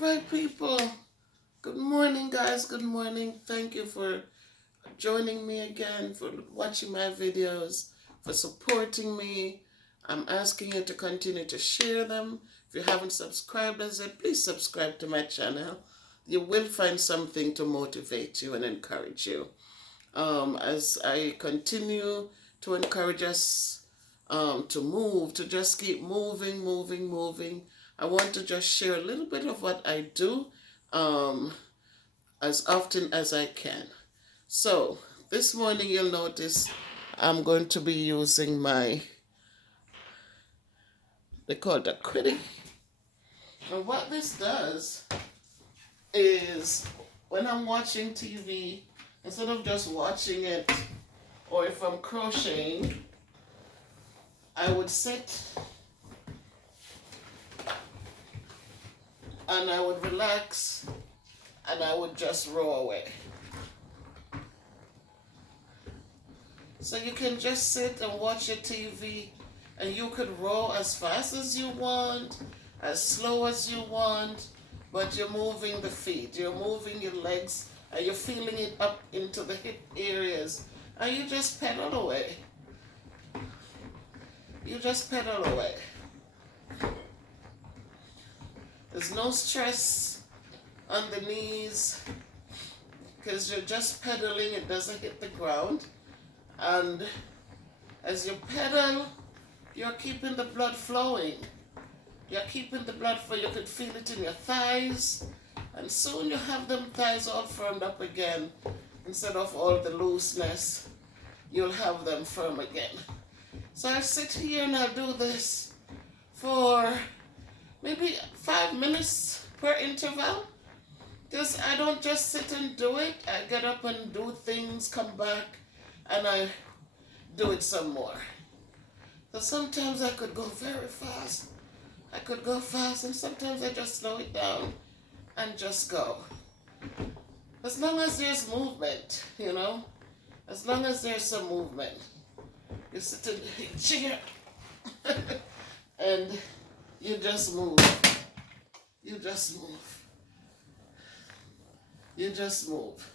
Right, people. Good morning, guys. Good morning. Thank you for joining me again, for watching my videos, for supporting me. I'm asking you to continue to share them. If you haven't subscribed as yet, please subscribe to my channel. You will find something to motivate you and encourage you. As I continue to encourage us to move, to just keep moving. I want to just share a little bit of what I do as often as I can. So this morning you'll notice I'm going to be using they call it a critic. And what this does is when I'm watching TV, instead of just watching it, or if I'm crocheting, I would sit and I would relax and I would just row away. So you can just sit and watch your TV and you could row as fast as you want, as slow as you want, but you're moving the feet, you're moving your legs, and you're feeling it up into the hip areas, and you just pedal away. You just pedal away. There's no stress on the knees because you're just pedaling, it doesn't hit the ground. And as you pedal, you're keeping the blood flowing. You're keeping the blood flowing. You could feel it in your thighs. And soon you have them thighs all firmed up again. Instead of all the looseness, you'll have them firm again. So I sit here and I'll do this for maybe 5 minutes per interval. Because I don't just sit and do it. I get up and do things, come back, and I do it some more. So sometimes I could go very fast. I could go fast, and sometimes I just slow it down and just go. As long as there's movement, as long as there's some movement. You sit in a chair and you just move. You just move. You just move.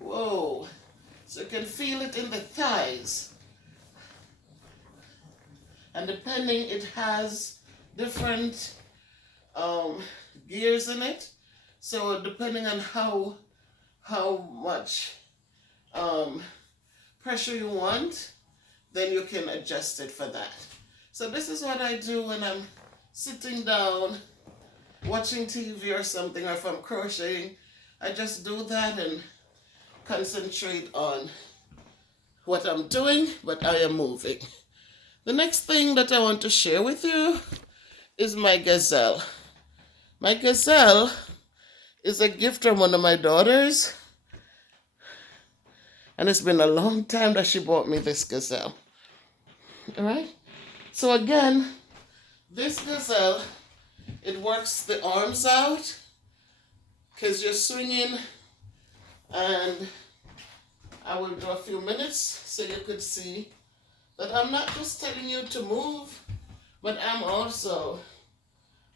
Whoa. So you can feel it in the thighs. And depending, it has different gears in it. So depending on how much pressure you want, then you can adjust it for that. So this is what I do when I'm sitting down watching TV or something, or if I'm crocheting. I just do that and concentrate on what I'm doing, but I am moving. The next thing that I want to share with you is my gazelle. My gazelle is a gift from one of my daughters, and it's been a long time that she bought me this gazelle. All right? So again, this gazelle, it works the arms out because you're swinging, and I will do a few minutes so you could see that I'm not just telling you to move, but I'm also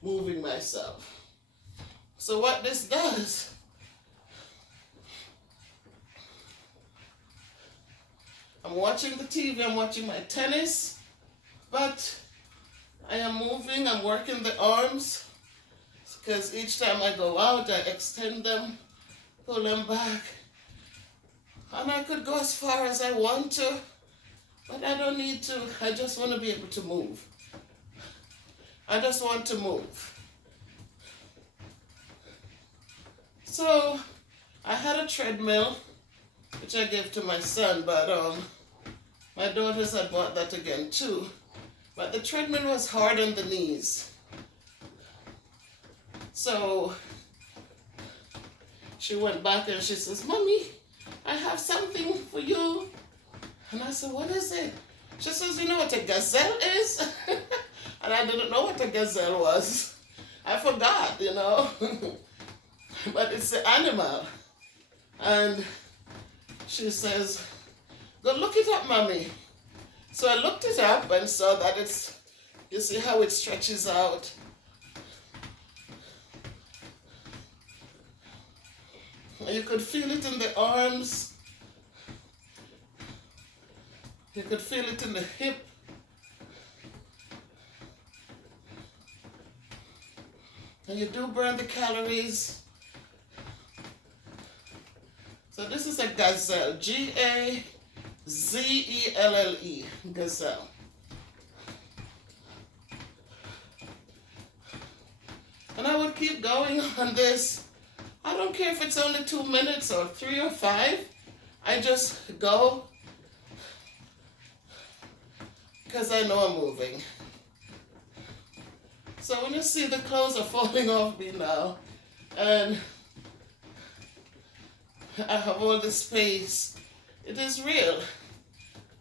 moving myself. So what this does, I'm watching the TV, I'm watching my tennis, but I am moving, I'm working the arms, because each time I go out, I extend them, pull them back, and I could go as far as I want to, but I don't need to. I just want to be able to move. I just want to move. So I had a treadmill, which I gave to my son, but my daughters had bought that again too. But the treadmill was hard on the knees. So she went back and she says, "Mommy, I have something for you." And I said, "What is it?" She says, "You know what a gazelle is?" And I didn't know what a gazelle was. I forgot, But it's an animal. And she says, "Go look it up, Mommy." So I looked it up and saw that it's You see how it stretches out? You could feel it in the arms. You could feel it in the hip. And you do burn the calories. So this is a gazelle, Gazelle, gazelle. And I would keep going on this. I don't care if it's only 2 minutes or 3 or 5. I just go because I know I'm moving. So when you see the clothes are falling off me now, and I have all the space, it is real.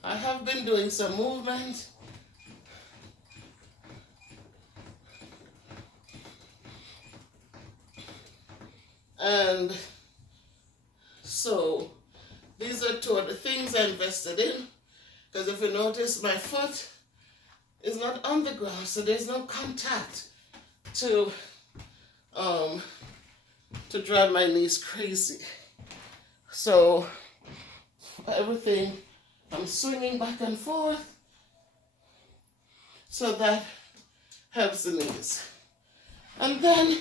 I have been doing some movement. And so these are two of the things I invested in, because if you notice, my foot is not on the ground, so there's no contact to drive my knees crazy. So everything, I'm swinging back and forth, so that helps the knees. And then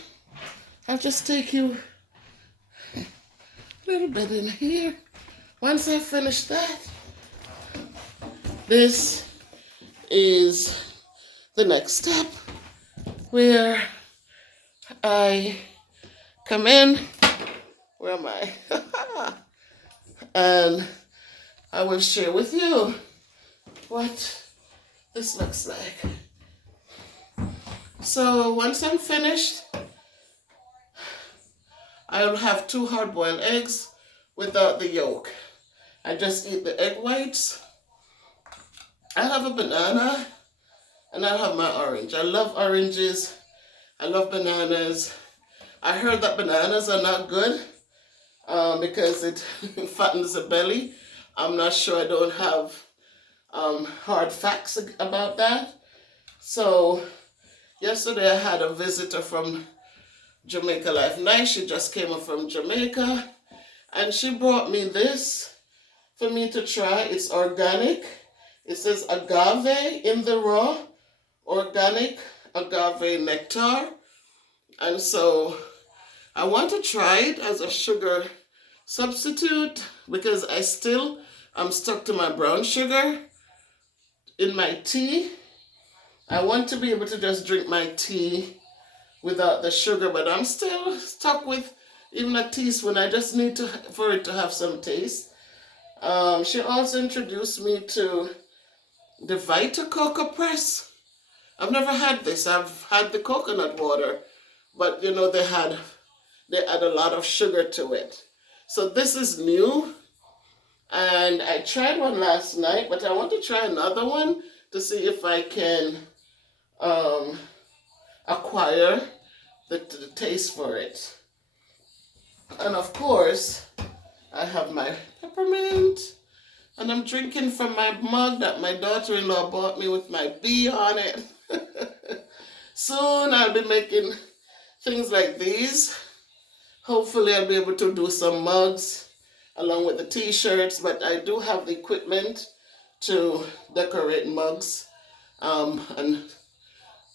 I'll just take you a little bit in here. Once I finish that, this is the next step, where I come in. Where am I? And I will share with you what this looks like. So once I'm finished, I'll have 2 hard-boiled eggs without the yolk. I just eat the egg whites. I have a banana, and I have my orange. I love oranges. I love bananas. I heard that bananas are not good because it fattens the belly. I'm not sure. I don't have hard facts about that. So yesterday I had a visitor from Jamaica Life Nice. She just came up from Jamaica, and she brought me this for me to try. It's organic. It says agave in the raw, organic agave nectar. And so I want to try it as a sugar substitute, because I'm stuck to my brown sugar in my tea. I want to be able to just drink my tea without the sugar, but I'm still stuck with even a teaspoon. I just need for it to have some taste. She also introduced me to the Vita Coco Press. I've never had this. I've had the coconut water, but you know, they add a lot of sugar to it. So this is new, and I tried one last night, but I want to try another one to see if I can acquire the taste for it. And of course, I have my peppermint, and I'm drinking from my mug that my daughter-in-law bought me with my bee on it. Soon I'll be making things like these. Hopefully I'll be able to do some mugs along with the t-shirts, but I do have the equipment to decorate mugs and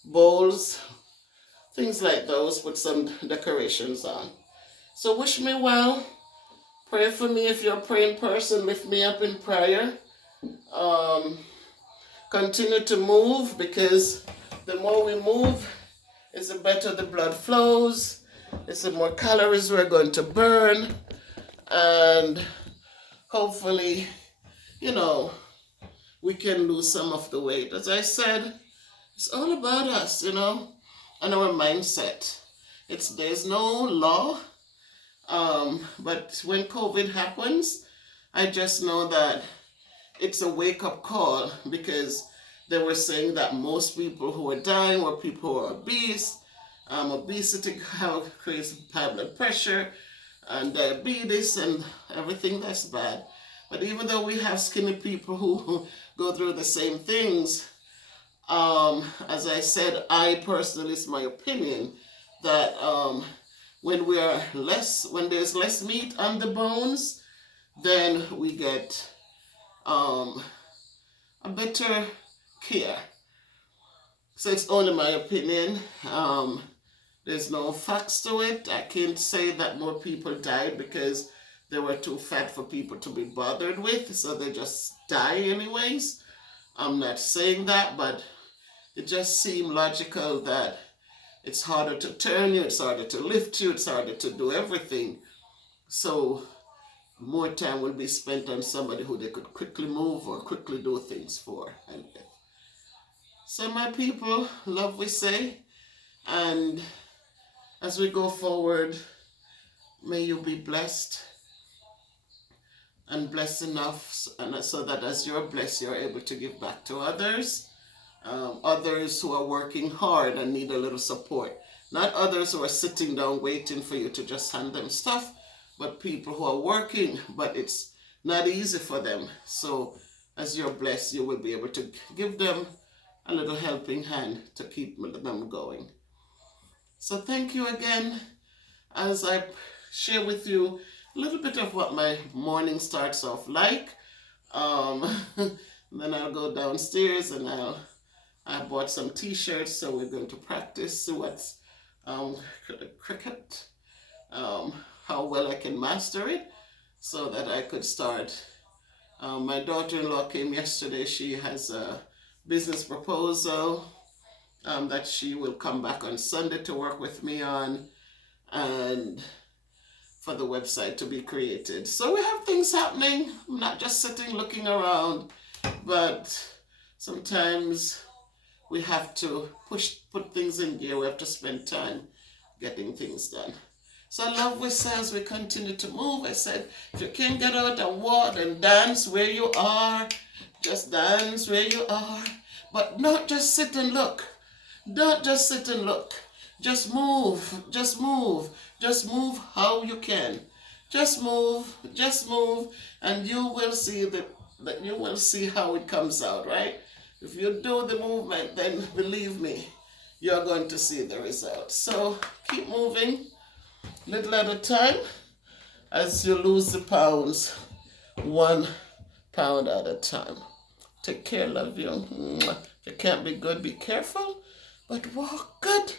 bowls, things like those with some decorations on. So wish me well. Pray for me. If you're a praying person, lift me up in prayer. Continue to move, because the more we move, it's the better the blood flows. It's the more calories we're going to burn. And hopefully, you know, we can lose some of the weight. As I said, it's all about us, you know, and our mindset. There's no law. But when COVID happens, I just know that it's a wake-up call, because they were saying that most people who are dying were people who are obese. Obesity creates high blood pressure and diabetes and everything that's bad. But even though we have skinny people who go through the same things, As I said, I personally, it's my opinion that when there's less meat on the bones, then we get a better care. So it's only my opinion. There's no facts to it. I can't say that more people died because they were too fat for people to be bothered with, so they just die anyways. I'm not saying that, but it just seemed logical that it's harder to turn you, it's harder to lift you, it's harder to do everything. So more time will be spent on somebody who they could quickly move or quickly do things for. And so my people, love we say, and as we go forward, may you be blessed and blessed enough, and so that as you're blessed, you're able to give back to others. Others who are working hard and need a little support. Not others who are sitting down waiting for you to just hand them stuff, but people who are working, but it's not easy for them. So as you're blessed, you will be able to give them a little helping hand to keep them going. So thank you again as I share with you a little bit of what my morning starts off like. Then I'll go downstairs and I bought some T-shirts, so we're going to practice what's cricket, how well I can master it, so that I could start. My daughter-in-law came yesterday. She has a business proposal that she will come back on Sunday to work with me on, and for the website to be created. So we have things happening. I'm not just sitting looking around, but sometimes we have to put things in gear. We have to spend time getting things done. So love we say as we continue to move. I said, if you can't get out and walk and dance where you are, just dance where you are. But not just sit and look. Don't just sit and look. Just move, just move, just move how you can. Just move, and you will see that you will see how it comes out, right? If you do the movement, then believe me, you're going to see the results. So keep moving, little at a time, as you lose the pounds, 1 pound at a time. Take care, love you. If you can't be good, be careful, but walk good.